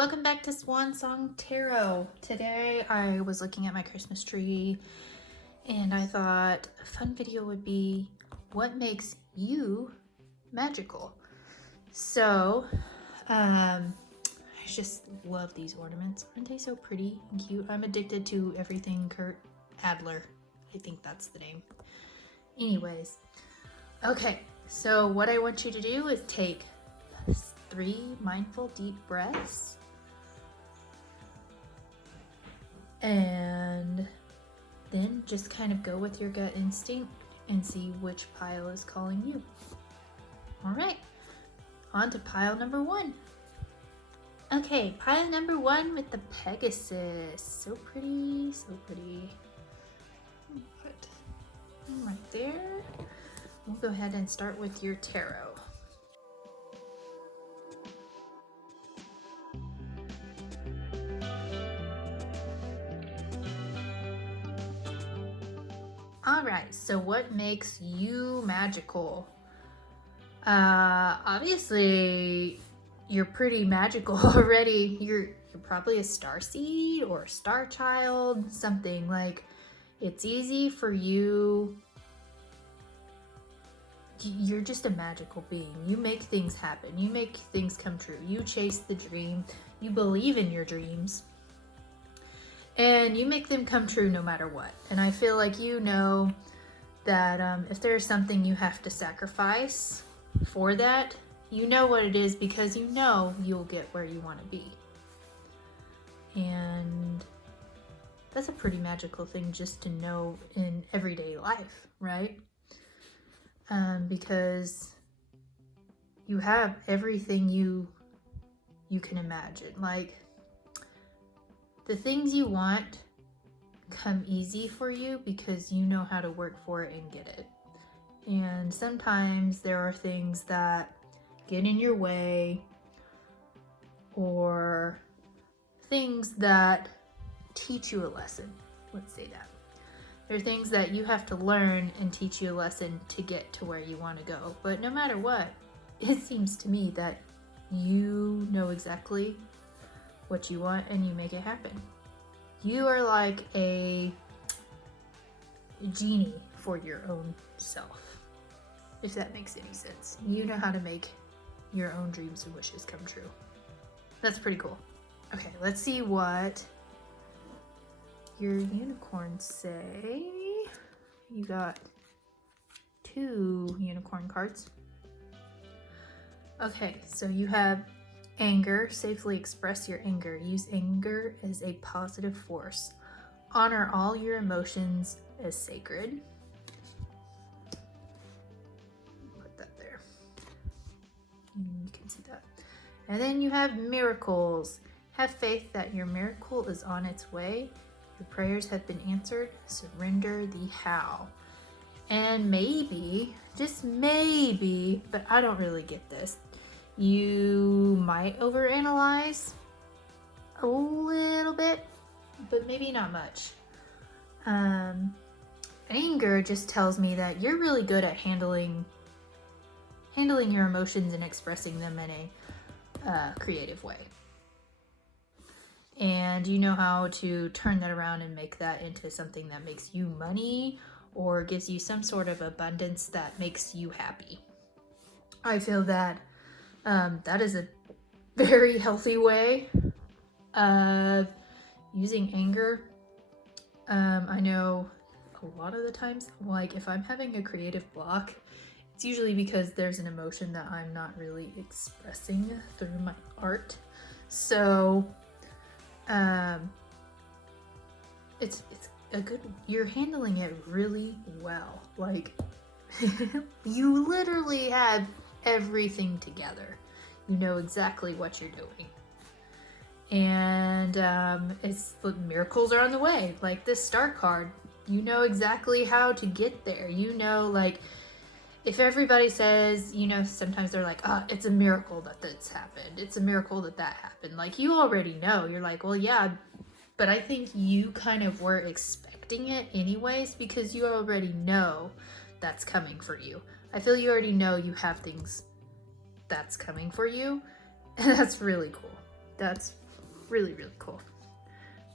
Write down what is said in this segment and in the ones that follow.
Welcome back to Swan Song Tarot. Today I was looking at my Christmas tree and I thought a fun video would be what makes you magical. So, I just love these ornaments. Aren't they so pretty and cute? I'm addicted to everything Kurt Adler. I think that's the name. Anyways, okay, so what I want you to do is take 3 mindful deep breaths and then just kind of go with your gut instinct and see which pile is calling you. All right, on to pile number 1. Okay, pile number 1 with the Pegasus. So pretty, so pretty. Put them right there. We'll go ahead and start with your tarot. All right, so what makes you magical? Obviously you're pretty magical already. You're probably a starseed or a star child, something like it's easy for you. You're just a magical being. You make things happen. You make things come true. You chase the dream. You believe in your dreams. And you make them come true no matter what. And I feel like you know that if there's something you have to sacrifice for that, you know what it is because you know you'll get where you want to be. And that's a pretty magical thing just to know in everyday life, right? Because you have everything you can imagine. Like, the things you want come easy for you because you know how to work for it and get it. And sometimes there are things that get in your way or things that teach you a lesson. Let's say that. There are things that you have to learn and teach you a lesson to get to where you want to go. But no matter what, it seems to me that you know exactly what you want and you make it happen. You are like a genie for your own self, if that makes any sense. You know how to make your own dreams and wishes come true. That's pretty cool. Okay, let's see what your unicorns say. You got 2 unicorn cards. Okay, so you have anger. Safely express your anger. Use anger as a positive force. Honor all your emotions as sacred. Put that there. You can see that. And then you have miracles. Have faith that your miracle is on its way. Your prayers have been answered. Surrender the how. And maybe, just maybe, but I don't really get this, you might overanalyze a little bit, but maybe not much. Anger just tells me that you're really good at handling your emotions and expressing them in a creative way. And you know how to turn that around and make that into something that makes you money or gives you some sort of abundance that makes you happy. I feel that that is a very healthy way of using anger. I know a lot of the times, like if I'm having a creative block, it's usually because there's an emotion that I'm not really expressing through my art. So it's a good, you're handling it really well. Like you literally have everything together. You know exactly what you're doing. And it's miracles are on the way. Like this star card, you know exactly how to get there. You know, like if everybody says, you know, sometimes they're like, oh, it's a miracle that this happened. It's a miracle that that happened. Like you already know. You're like, well, yeah, but I think you kind of were expecting it anyways because you already know that's coming for you. I feel you already know you have things that's coming for you, and that's really cool. That's Really, really cool.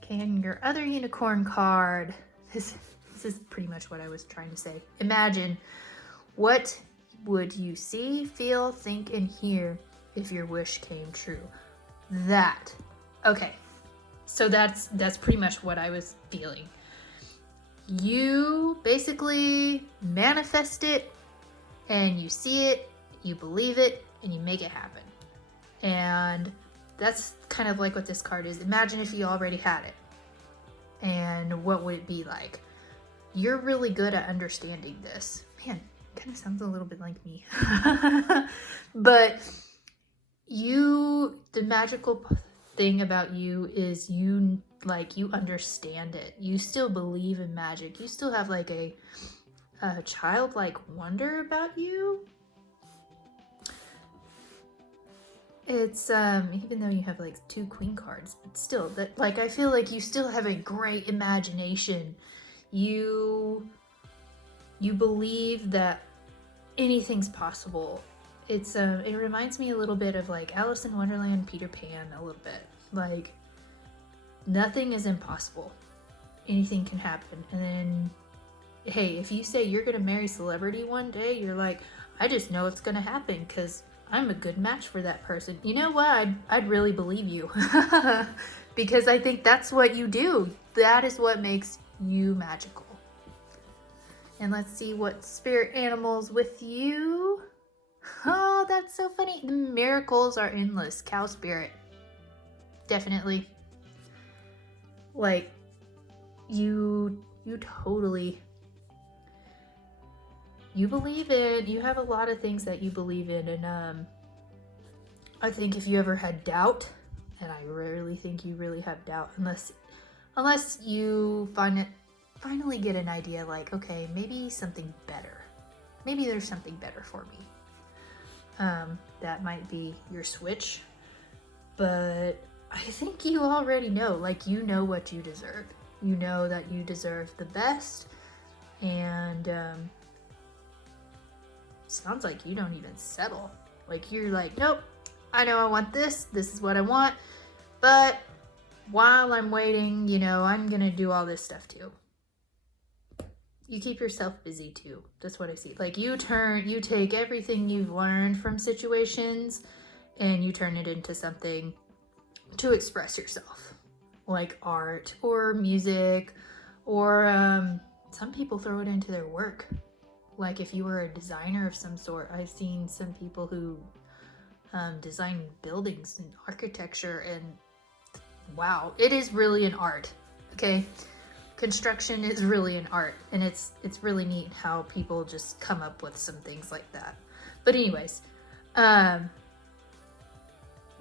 Okay, and your other unicorn card. This is pretty much what I was trying to say. Imagine, what would you see, feel, think, and hear if your wish came true? That. Okay, so that's pretty much what I was feeling. You basically manifest it, and you see it, you believe it, and you make it happen. And that's kind of like what this card is. Imagine if you already had it. And what would it be like? You're really good at understanding this. Man, it kind of sounds a little bit like me. But the magical thing about you is you understand it. You still believe in magic. You still have like a childlike wonder about you. It's even though you have like 2 queen cards, but still, that like I feel like you still have a great imagination. You believe that anything's possible. It's it reminds me a little bit of like Alice in Wonderland, Peter Pan, a little bit. Like, nothing is impossible. Anything can happen. And then, hey, if you say you're gonna marry celebrity one day, you're like, I just know it's gonna happen because I'm a good match for that person. You know what? I'd really believe you. Because I think that's what you do. That is what makes you magical. And let's see what spirit animals with you. Oh, that's so funny. The miracles are endless. Cow spirit. Definitely. Like, you totally, you believe in, you have a lot of things that you believe in. And I think if you ever had doubt, and I rarely think you really have doubt unless you finally get an idea like, okay, maybe something better. Maybe there's something better for me. That might be your switch. But I think you already know, like, you know what you deserve. You know that you deserve the best. And sounds like you don't even settle. Like, you're like, nope, I know I want this. This is what I want. But while I'm waiting, you know, I'm gonna do all this stuff too. You keep yourself busy too. That's what I see. Like, you take everything you've learned from situations and you turn it into something to express yourself. Like art or music, or some people throw it into their work. Like, if you were a designer of some sort, I've seen some people who design buildings and architecture, and wow, it is really an art. Okay, construction is really an art, and it's really neat how people just come up with some things like that. But anyways,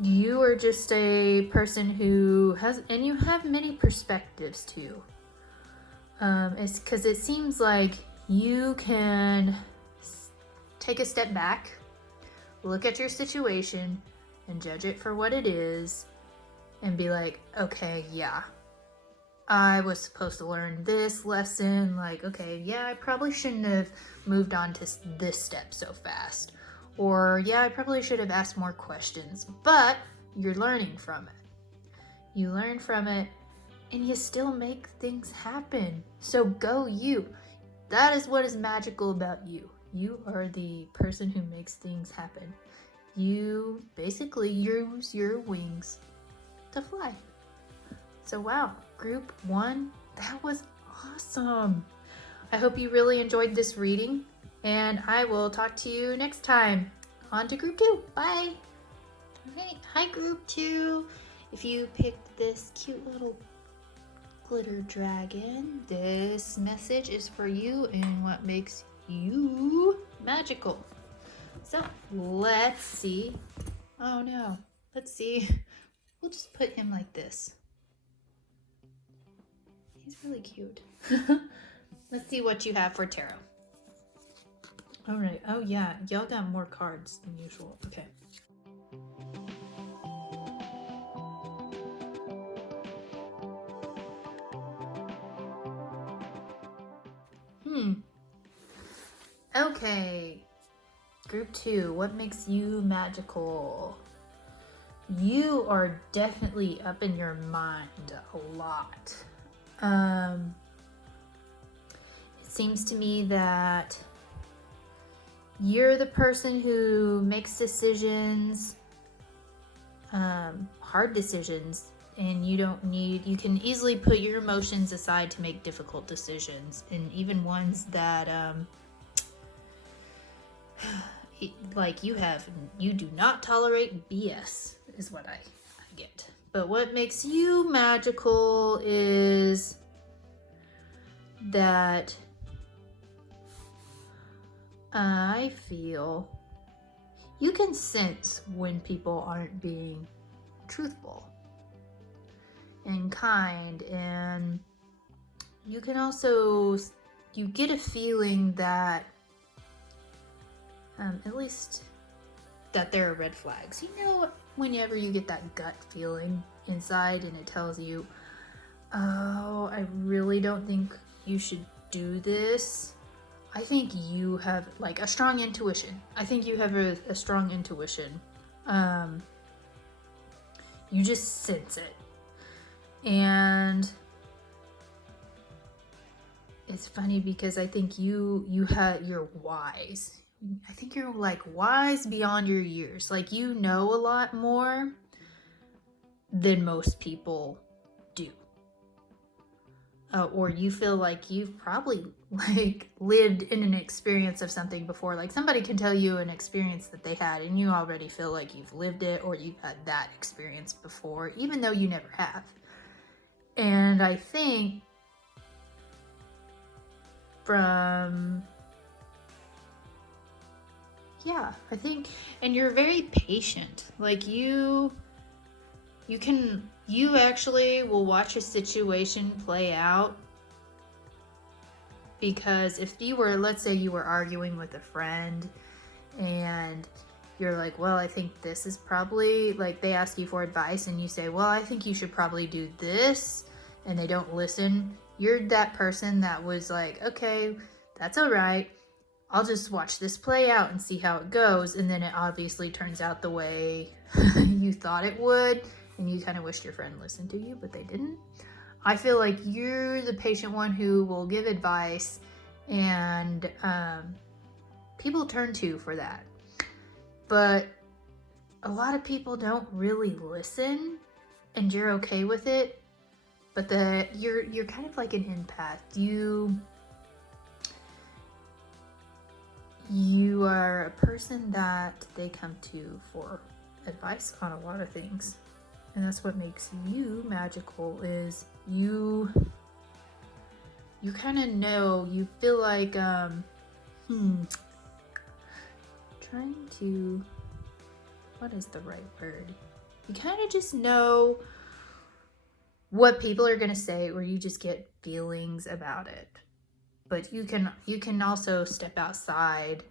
you are just a person who has, and you have many perspectives too. It's because it seems like you can take a step back, look at your situation, and judge it for what it is, and be like, okay, yeah, I was supposed to learn this lesson. Like, okay, yeah, I probably shouldn't have moved on to this step so fast. Or, yeah, I probably should have asked more questions. But you're learning from it. You learn from it, and you still make things happen. So go you. That is what is magical about you. You are the person who makes things happen. You basically use your wings to fly. So wow, group 1, that was awesome. I hope you really enjoyed this reading, and I will talk to you next time. On to group 2. Bye. Alright, hi group 2. If you picked this cute little glitter dragon, this message is for you and what makes you magical. So let's see. Oh no, let's see. We'll just put him like this. He's really cute. Let's see what you have for tarot. All right. Oh yeah, y'all got more cards than usual. Okay. Okay. Group 2, what makes you magical? you are definitely up in your mind a lot. It seems to me that you're the person who makes decisions, hard decisions, and you can easily put your emotions aside to make difficult decisions, and even ones that, like you do not tolerate BS, is what I get. But what makes you magical is that I feel you can sense when people aren't being truthful and kind, and you can also, you get a feeling that at least that there are red flags. You know, whenever you get that gut feeling inside and it tells you, oh, I really don't think you should do this. I think you have like a strong intuition. I think you have a strong intuition. You just sense it. And it's funny because I think you're wise. I think you're like wise beyond your years. Like you know a lot more than most people do. Or you feel like you've probably like lived in an experience of something before. Like somebody can tell you an experience that they had and you already feel like you've lived it or you've had that experience before, even though you never have. And I think and you're very patient. Like you actually will watch a situation play out, because if you were, let's say you were arguing with a friend and you're like, well, I think this is probably, like they ask you for advice and you say, well, I think you should probably do this, and they don't listen. You're that person that was like, okay, that's all right. I'll just watch this play out and see how it goes. And then it obviously turns out the way you thought it would. And you kind of wished your friend listened to you, but they didn't. I feel like you're the patient one who will give advice and people turn to for that. But a lot of people don't really listen, and you're okay with it. But you're kind of like an empath. You are a person that they come to for advice on a lot of things. And that's what makes you magical, is you kind of know, you feel like, what is the right word? You kind of just know what people are going to say, or you just get feelings about it. But you can also step outside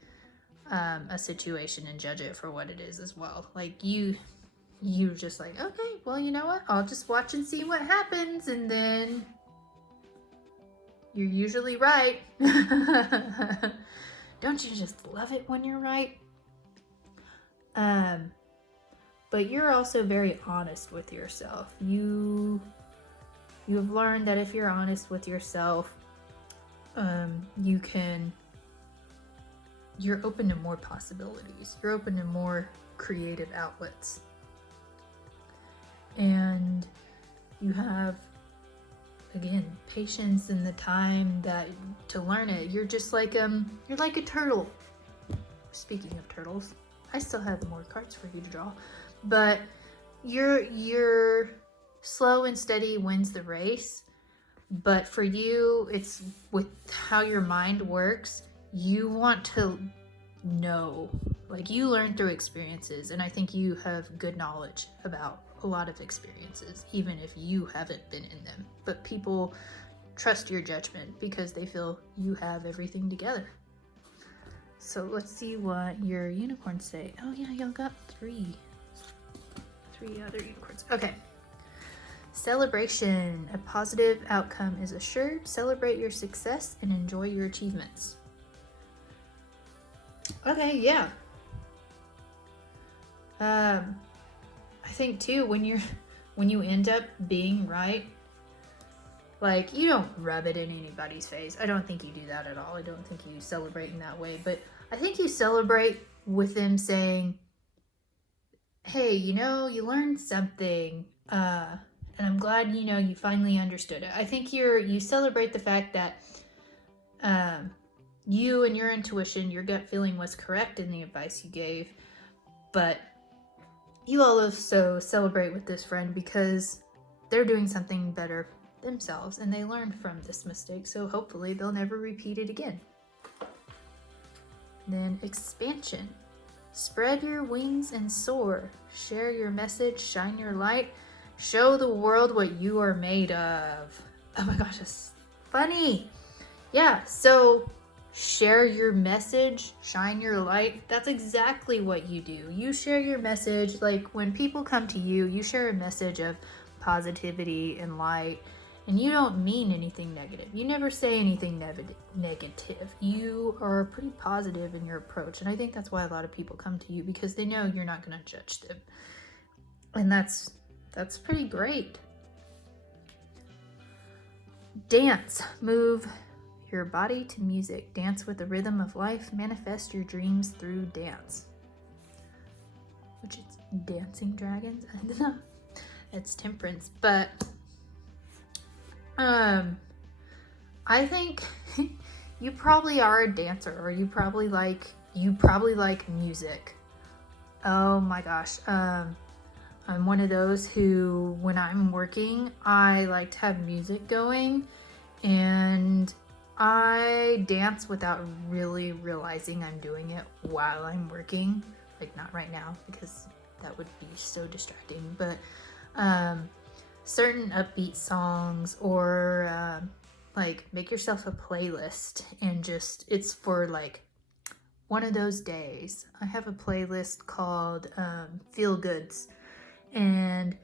a situation and judge it for what it is as well. Like you're just like, okay, well, you know what? I'll just watch and see what happens, and then you're usually right. Don't you just love it when you're right? But you're also very honest with yourself. You have learned that if you're honest with yourself, you're open to more possibilities. You're open to more creative outlets. And you have, again, patience and the time to learn it. You're just like you're like a turtle. Speaking of turtles, I still have more cards for you to draw, but you're slow and steady wins the race. But for you, it's with how your mind works. You want to know, like you learn through experiences, and I think you have good knowledge about a lot of experiences, even if you haven't been in them. But people trust your judgment because they feel you have everything together. So let's see what your unicorns say. Oh yeah, y'all got three other unicorns. Okay. Celebration. A positive outcome is assured. Celebrate your success and enjoy your achievements. Okay, yeah. I think too, when you end up being right, like, you don't rub it in anybody's face. I don't think you do that at all. I don't think you celebrate in that way. But I think you celebrate with them saying, hey, you learned something. And I'm glad, you finally understood it. I think you celebrate the fact that you and your intuition, your gut feeling was correct in the advice you gave. But you also celebrate with this friend because they're doing something better themselves and they learned from this mistake, so hopefully they'll never repeat it again. Then expansion. Spread your wings and soar. Share your message, shine your light, show the world what you are made of. Oh my gosh, that's funny. Yeah, so share your message, shine your light. That's exactly what you do. You share your message. Like, when people come to you, you share a message of positivity and light. And you don't mean anything negative. You never say anything negative. You are pretty positive in your approach. And I think that's why a lot of people come to you, because they know you're not going to judge them. And that's pretty great. Dance. Move your body to music. Dance with the rhythm of life. Manifest your dreams through dance. Which is dancing dragons. I don't know. It's temperance. But I think you probably are a dancer, or you probably like music. Oh my gosh. I'm one of those who, when I'm working, I like to have music going, and I dance without really realizing I'm doing it while I'm working. Like, not right now, because that would be so distracting, but certain upbeat songs, or like, make yourself a playlist and just, it's for like one of those days. I have a playlist called Feel Goods, and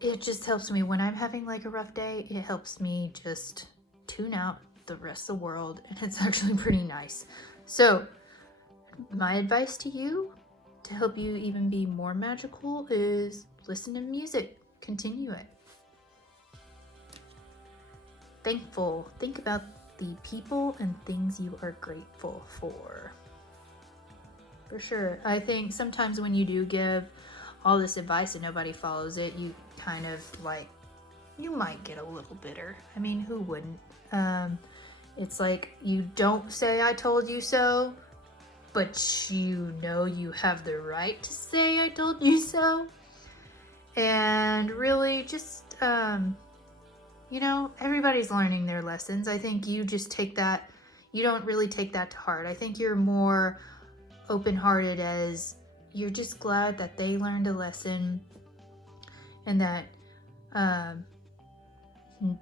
it just helps me when I'm having like a rough day. It helps me just tune out the rest of the world, and it's actually pretty nice. So my advice to you, to help you even be more magical, is listen to music. Continue it. Thankful. Think about the people and things you are grateful for. For sure. I think sometimes when you do give all this advice and nobody follows it, you kind of like, you might get a little bitter. I mean, who wouldn't? It's like, you don't say I told you so, but you have the right to say I told you so. And really just, everybody's learning their lessons. I think you just take that, you don't really take that to heart. I think you're more open-hearted, as you're just glad that they learned a lesson, and that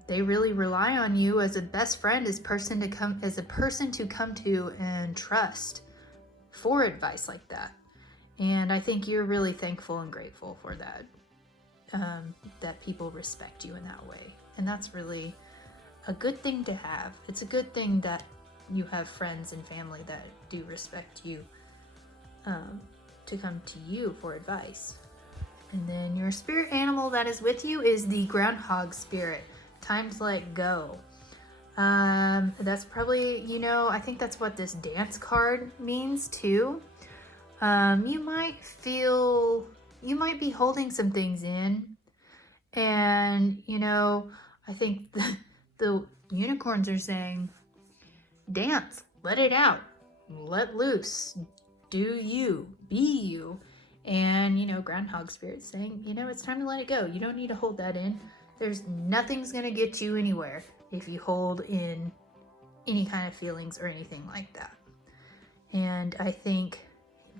they really rely on you as a best friend, as a person to come to and trust for advice like that. And I think you're really thankful and grateful for that, that people respect you in that way. And that's really a good thing to have. It's a good thing that you have friends and family that do respect you, to come to you for advice. And then your spirit animal that is with you is the groundhog spirit. Time to let go. That's probably, I think that's what this dance card means too. You might be holding some things in, and I think the unicorns are saying, dance, let it out, let loose, do you, be you. And groundhog spirit's saying, it's time to let it go. You don't need to hold that in. Nothing's gonna get you anywhere if you hold in any kind of feelings or anything like that. And I think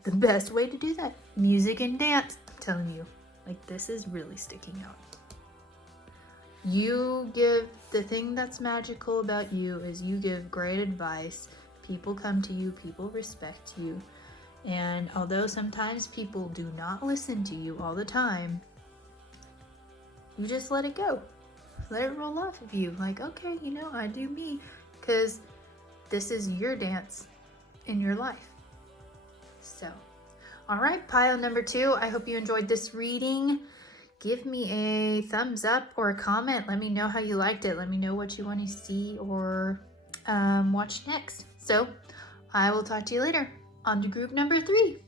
the best way to do that, music and dance. I'm telling you, like, this is really sticking out. You give, the thing that's magical about you is you give great advice. People come to you, people respect you. And although sometimes people do not listen to you all the time, you just let it go. Let it roll off of you. Like, okay, I do me, because this is your dance in your life. So, all right, pile number 2. I hope you enjoyed this reading. give me a thumbs up or a comment. Let me know how you liked it. Let me know what you want to see or watch next. So I will talk to you later. On to group number 3.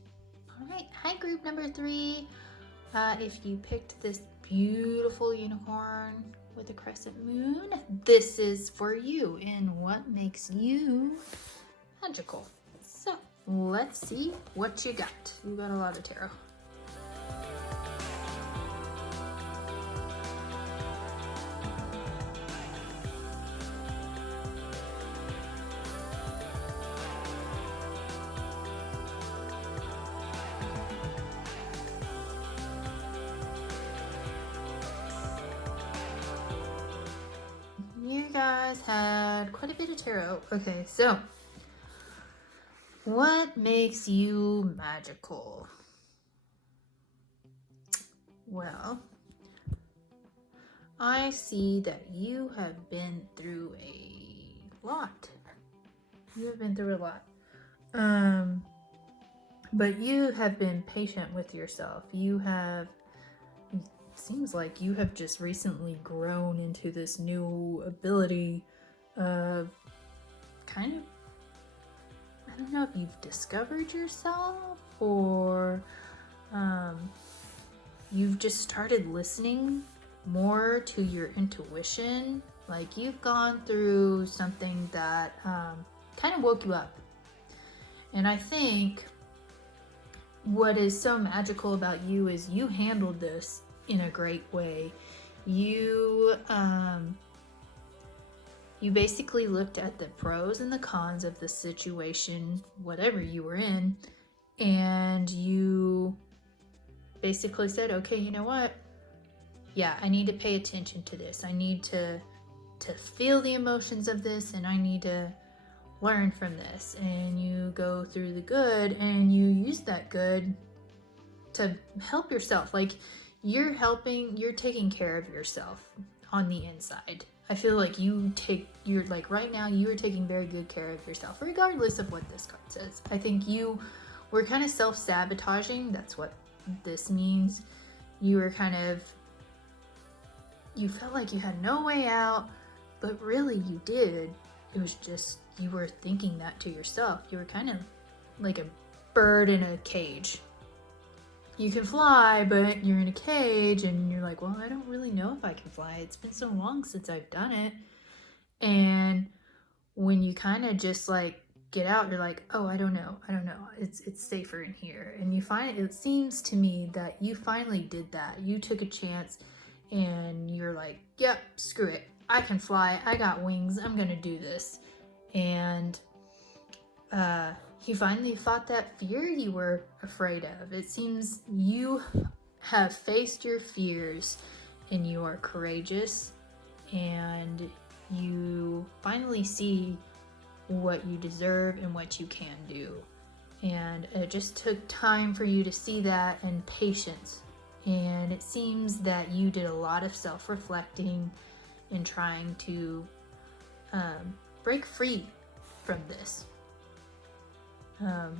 All right, hi group number 3. If you picked this beautiful unicorn with a crescent moon, this is for you and what makes you magical. So let's see what you got. You got a lot of tarot. You guys had quite a bit of tarot. Okay, so what makes you magical? Well, I see that you have been through a lot. You have been through a lot. But you have been patient with yourself. Seems like you have just recently grown into this new ability of kind of, I don't know if you've discovered yourself or you've just started listening more to your intuition. Like you've gone through something that kind of woke you up. And I think what is so magical about you is you handled this in a great way. You basically looked at the pros and the cons of the situation, whatever you were in, and you basically said, okay, you know what? Yeah, I need to pay attention to this. I need to feel the emotions of this, and I need to learn from this. And you go through the good and you use that good to help yourself. Like you're taking care of yourself on the inside. I feel like you're like right now you are taking very good care of yourself, regardless of what this card says. I think you were kind of self-sabotaging. That's what this means. You felt like you had no way out, but really you did. It was just you were thinking that to yourself. You were kind of like a bird in a cage. You can fly, but you're in a cage and you're like, well, I don't really know if I can fly. It's been so long since I've done it. And when you kind of just like get out, you're like, oh, I don't know. It's safer in here. And it seems to me that you finally did that. You took a chance and you're like, yep, screw it. I can fly. I got wings. I'm going to do this. And you finally fought that fear you were afraid of. It seems you have faced your fears and you are courageous and you finally see what you deserve and what you can do. And it just took time for you to see that and patience. And it seems that you did a lot of self-reflecting and trying to break free from this.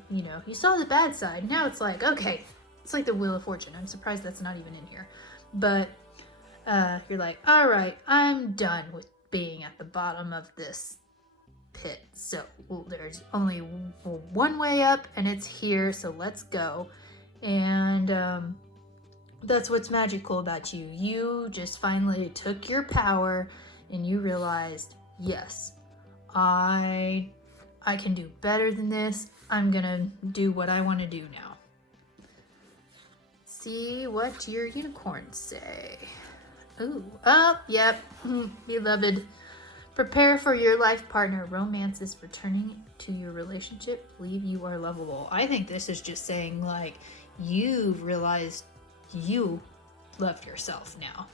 You saw the bad side. Now it's like, okay, it's like the Wheel of Fortune. I'm surprised that's not even in here. But you're like, all right, I'm done with being at the bottom of this pit. So there's only one way up and it's here. So let's go. And that's what's magical about you. You just finally took your power and you realized, yes, I can do better than this. I'm gonna do what I want to do now. See what your unicorns say. Ooh, yep, beloved. Prepare for your life partner. Romance is returning to your relationship. Believe you are lovable. I think this is just saying like you've realized you love yourself now.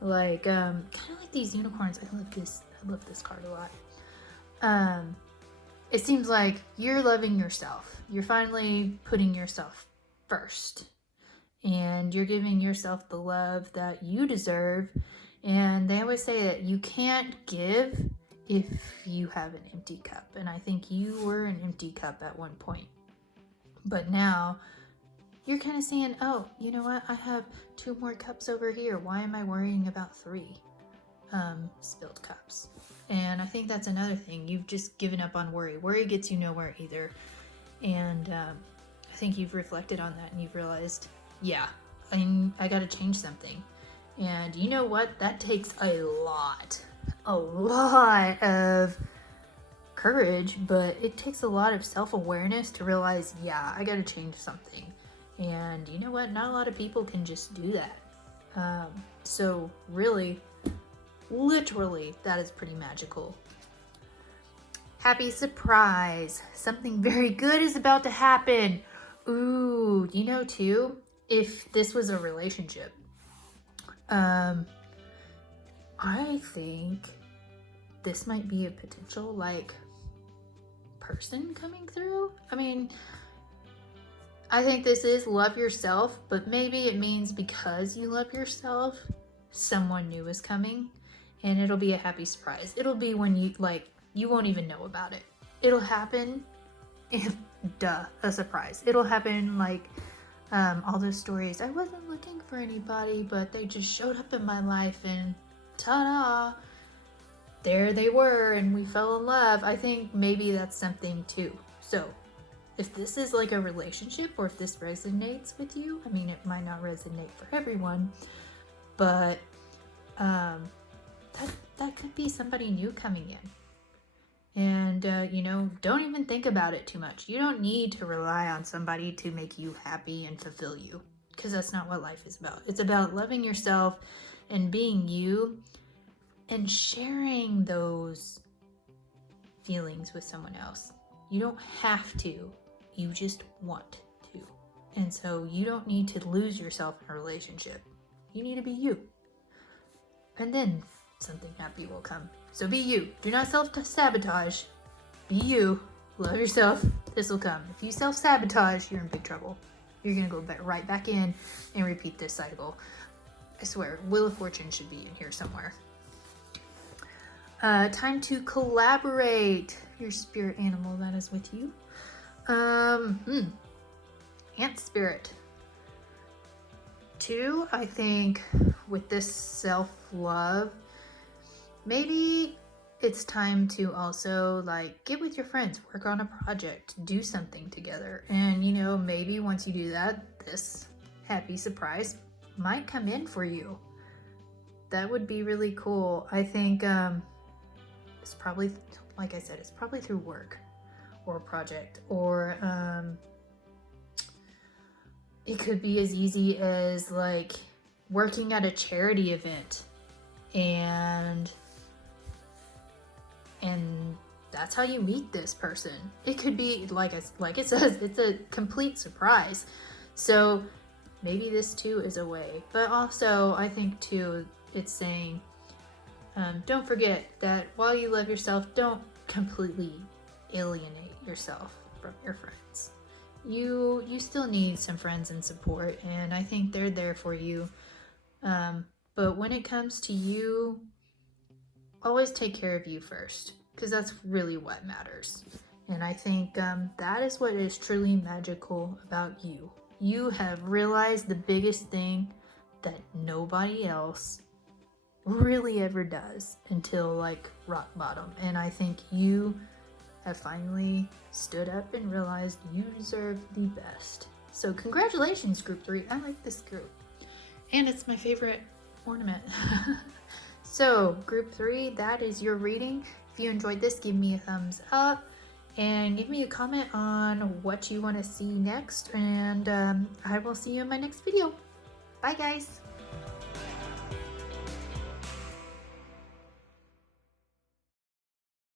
Like kind of like these unicorns. I love this card a lot. It seems like you're loving yourself. You're finally putting yourself first. And you're giving yourself the love that you deserve. And they always say that you can't give if you have an empty cup. And I think you were an empty cup at one point. But now you're kind of saying, oh, you know what? I have 2 more cups over here. Why am I worrying about 3 spilled cups? And I think that's another thing. You've just given up on worry. Worry gets you nowhere either. And I think you've reflected on that and you've realized, yeah, I got to change something. And you know what? That takes a lot of courage, but it takes a lot of self-awareness to realize, yeah, I got to change something. And you know what? Not a lot of people can just do that. So really, literally, that is pretty magical. Happy surprise. Something very good is about to happen. Ooh, you know too, if this was a relationship, I think this might be a potential like person coming through. I mean, I think this is love yourself, but maybe it means because you love yourself, someone new is coming, and it'll be a happy surprise. It'll be when you won't even know about it. It'll happen, a surprise. It'll happen like all those stories. I wasn't looking for anybody, but they just showed up in my life and ta-da, there they were and we fell in love. I think maybe that's something too. So if this is like a relationship, or if this resonates with you, I mean, it might not resonate for everyone, but that could be somebody new coming in. And, you know, don't even think about it too much. You don't need to rely on somebody to make you happy and fulfill you, because that's not what life is about. It's about loving yourself and being you and sharing those feelings with someone else. You don't have to, you just want to. And so you don't need to lose yourself in a relationship. You need to be you. And then something happy will come. So be you. Do not self-sabotage. Be you. Love yourself. This will come. If you self-sabotage, you're in big trouble. You're going to go right back in and repeat this cycle. I swear, Wheel of Fortune should be in here somewhere. Time to collaborate. Your spirit animal that is with you. Ant spirit. 2, I think with this self-love, maybe it's time to also like get with your friends, work on a project, do something together. And you know, maybe once you do that, this happy surprise might come in for you. That would be really cool. I think it's probably, like I said, it's probably through work or a project, or it could be as easy as like working at a charity event, and that's how you meet this person. It could be like it says, it's a complete surprise. So maybe this too is a way. But also I think too, it's saying, don't forget that while you love yourself, don't completely alienate yourself from your friends. You still need some friends and support, and I think they're there for you. But when it comes to you, always take care of you first, because that's really what matters. And I think that is what is truly magical about you. You have realized the biggest thing that nobody else really ever does until like rock bottom. And I think you have finally stood up and realized you deserve the best. So congratulations, group 3. I like this group, and it's my favorite ornament. So group 3, that is your reading. If you enjoyed this, give me a thumbs up and give me a comment on what you want to see next, and I will see you in my next video. Bye guys.